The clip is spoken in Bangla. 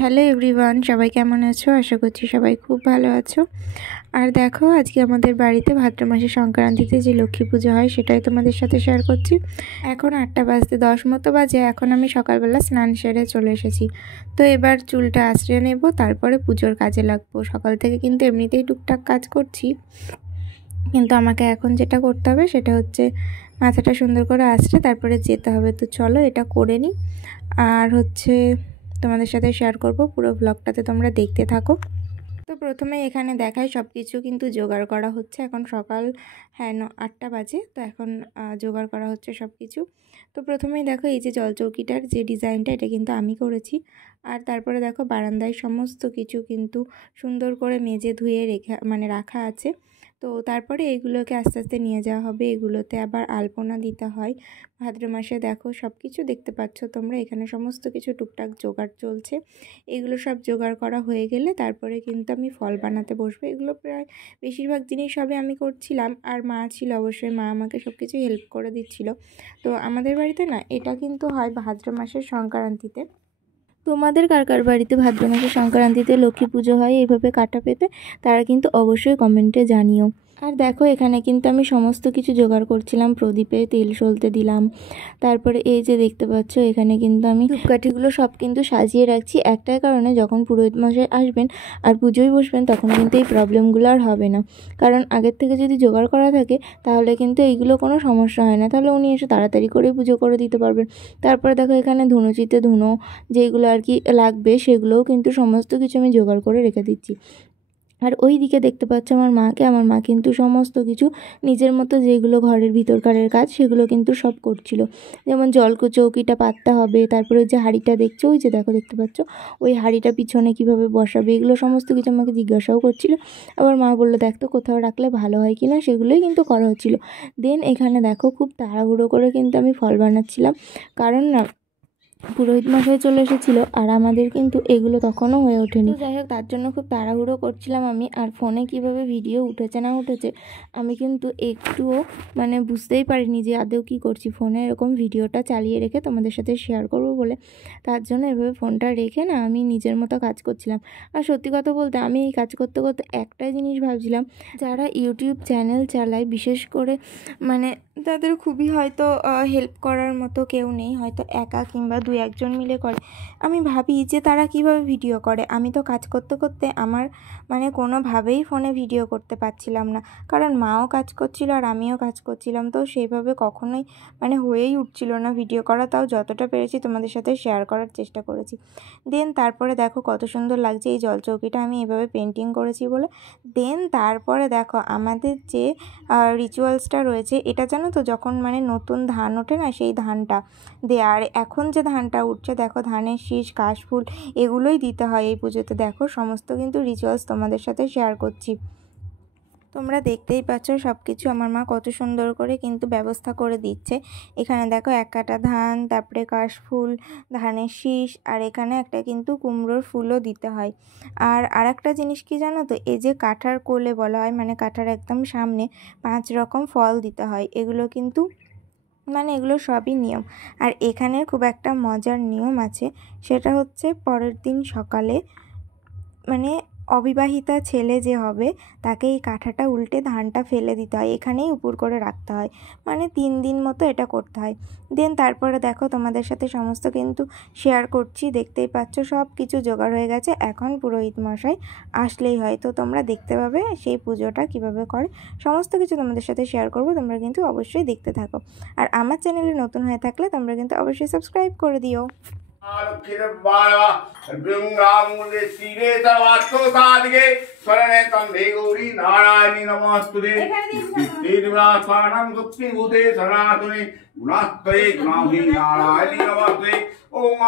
হ্যালো এভরিওয়ান, সবাই কেমন আছো? আশা করছি সবাই খুব ভালো আছো। আর দেখো, আজকে আমাদের বাড়িতে ভাদ্র মাসের সংক্রান্তিতে যে লক্ষ্মী পুজো হয় সেটাই তোমাদের সাথে শেয়ার করছি। এখন 8টা বাজতে 10 মতো বাজে। এখন আমি সকালবেলা স্নান সেরে চলে এসেছি। তো এবার চুলটা আঁচড়ে নেব, তারপরে পুজোর কাজে লাগবো। সকাল থেকে কিন্তু এমনিতেই টুকটাক কাজ করছি, কিন্তু আমাকে এখন যেটা করতে হবে সেটা হচ্ছে মাথাটা সুন্দর করে আঁচড়ে তারপরে যেতে হবে। তো চলো এটা করে নিই, আর তোমাদের সাথে শেয়ার করব। পুরো ব্লগটাতে তোমরা দেখতে থাকো। তো প্রথমে এখানে দেখাই সব কিছু কিন্তু জোগাড় করা হচ্ছে। এখন সকাল 8টা বাজে। তো এখন জোগাড় করা হচ্ছে সব কিছু। তো প্রথমেই দেখো, এই যে জলচৌকিটার যে ডিজাইনটা, এটা কিন্তু আমি করেছি। আর তারপরে দেখো বারান্দায় সমস্ত কিছু কিন্তু সুন্দর করে মেজে ধুয়ে রাখা আছে। তো তারপরে এগুলোকে আস্তে আস্তে নিয়ে যাওয়া হবে। এগুলোতে আবার আলপনা দিতে হয় ভাদ্র মাসে। দেখো সব কিছু দেখতে পাচ্ছ তোমরা, এখানে সমস্ত কিছু টুকটাক জোগাড় চলছে। এগুলো সব জোগাড় করা হয়ে গেলে তারপরে কিন্তু আমি ফল বানাতে বসবো। এগুলো প্রায় বেশিরভাগ জিনিস সবই আমি করছিলাম, আর মা ছিল অবশ্যই, মা আমাকে সব কিছু হেল্প করে দিচ্ছিল। তো আমাদের বাড়িতে না এটা কিন্তু হয় ভাদ্র মাসের সংক্রান্তিতে। তোমাদের কার কার বাড়িতে ভাদ্র মাসের সংক্রান্তিতে লক্ষ্মী পুজো হয় এইভাবে কাটা পেতে, তারা কিন্তু অবশ্যই কমেন্টে জানিও। আর দেখো, এখানে কিন্তু আমি সমস্ত কিছু জোগাড় করছিলাম। প্রদীপে তেল সলতে দিলাম। তারপরে এই যে দেখতে পাচ্ছ, এখানে কিন্তু আমি ধূপকাঠিগুলো সব কিন্তু সাজিয়ে রাখছি একটাই কারণে, যখন পুরোহিত মশাই আসবেন আর পুজোয় বসবেন তখন কিন্তু এই প্রবলেমগুলো আর হবে না। কারণ আগের থেকে যদি জোগাড় করা থাকে তাহলে কিন্তু এইগুলো কোনো সমস্যা হয় না, তাহলে উনি এসে তাড়াতাড়ি করে পুজো করে দিতে পারবেন। তারপরে দেখো, এখানে ধুনুচিতে ধুনো যেগুলো আর কি লাগবে সেগুলোও কিন্তু সমস্ত কিছু আমি জোগাড় করে রেখে দিচ্ছি। আর ওই দিকে দেখতে পাচ্ছ আমার মা কিন্তু সমস্ত কিছু নিজের মতো যেগুলো ঘরের ভিতরকারের কাজ সেগুলো কিন্তু সব করছিল। যেমন চৌকিটা পাততে হবে, তারপরে যে হাঁড়িটা দেখছো, ওই যে দেখতে পাচ্ছ, ওই হাঁড়িটা পিছনে কিভাবে বসাবে, এগুলো সমস্ত কিছু আমাকে জিজ্ঞাসাও করছিল। আবার মা বললো দেখ তো কোথাও রাখলে ভালো হয় কি না, সেগুলোই কিন্তু করা হচ্ছিলো। দেন এখানে দেখো, খুব তাড়াহুড়ো করে কিন্তু আমি ফল বানাচ্ছিলাম, কারণ না পুরোহিত মশাই চলে এসেছিল আর আমাদের কিন্তু এগুলো তখনও হয়ে ওঠেনি। যাই হোক, তার জন্য খুব তাড়াহুড়ো করছিলাম আমি। আর ফোনে কিভাবে ভিডিও উঠেছে না উঠেছে আমি কিন্তু একটুও বুঝতেই পারিনি যে আদৌ কী করছি। ফোনে এরকম ভিডিওটা চালিয়ে রেখে তোমাদের সাথে শেয়ার করব বলে, তার জন্য এভাবে ফোনটা রেখে না আমি নিজের মতো কাজ করছিলাম। আর সত্যি কথা বলতে আমি এই কাজ করতে করতে একটাই জিনিস ভাবছিলাম, যারা ইউটিউব চ্যানেল চালায় বিশেষ করে তাদের খুবই হয়তো হেল্প করার মতো কেউ নেই, হয়তো একা কিংবা 2-1জন মিলে করে। আমি ভাবি যে তারা কিভাবে ভিডিও করে। আমি তো কাজ করতে করতে আমার কোনোভাবেই ফোনে ভিডিও করতে পারছিলাম না, কারণ মাও কাজ করছিল আর আমিও কাজ করছিলাম। তো সেইভাবে কখনোই হয়েই উঠছিল না ভিডিও করা। তাও যতটা পেরেছি তোমাদের সাথে শেয়ার করার চেষ্টা করেছি। দেন তারপরে দেখো কত সুন্দর লাগছে এই জলচৌকিটা, আমি এভাবে পেন্টিং করেছি বলে। দেন তারপরে দেখো আমাদের যে রিচুয়ালসটা রয়েছে, এটা জানো তো, যখন নতুন ধান ওঠে না, সেই ধানটা দেয়া। আর এখন যে ধানটা উঠছে দেখো, ধানের শীষ, কাশফুল এগুলোই দিতে হয় এই পুজোতে। দেখো সমস্ত কিন্তু রিচুয়ালস তোমাদের সাথে শেয়ার করছি। তোমরা দেখতেই পাচ্ছ সব কিছু আমার মা কত সুন্দর করে কিন্তু ব্যবস্থা করে দিচ্ছে। এখানে দেখো 1 কাটা ধান, তারপরে কাশফুল, ধানের শীষ, আর এখানে একটা কিন্তু কুমড়োর ফুলও দিতে হয়। আর আরেকটা জিনিস কি জানো তো, এই যে কাঁঠার কোলে বলা হয়, কাঁঠার একদম সামনে 5 রকম ফল দিতে হয়। এগুলো কিন্তু এগুলো সবই নিয়ম। আর এখানে খুব একটা মজার নিয়ম আছে, সেটা হচ্ছে পরের দিন সকালে অবিবাহিতা ছেলে যে হবে তাকে এই কাঁঠাটা উল্টে ধানটা ফেলে দিতে হয়, এখানেই উপুর করে রাখতে হয়। 3 দিন মতো এটা করতে হয়। দেন তারপরে দেখো তোমাদের সাথে সমস্ত কিন্তু শেয়ার করছি। দেখতেই পাচ্ছ সব কিছু জোগাড় হয়ে গেছে, এখন পুরোহিত মশাই আসলেই হয়। তো তোমরা দেখতে পাবে সেই পুজোটা কিভাবে করে, সমস্ত কিছু তোমাদের সাথে শেয়ার করব। তোমরা কিন্তু অবশ্যই দেখতে থাকো। আর আমার চ্যানেলে নতুন হয়ে থাকলে তোমরা কিন্তু অবশ্যই সাবস্ক্রাইব করে দিও। गौरी नारायणी नमस्तुते निर्वासानं भक्तिभूते सनातने गुणात्मये गुणाहि नारायणी नमस्ते ओम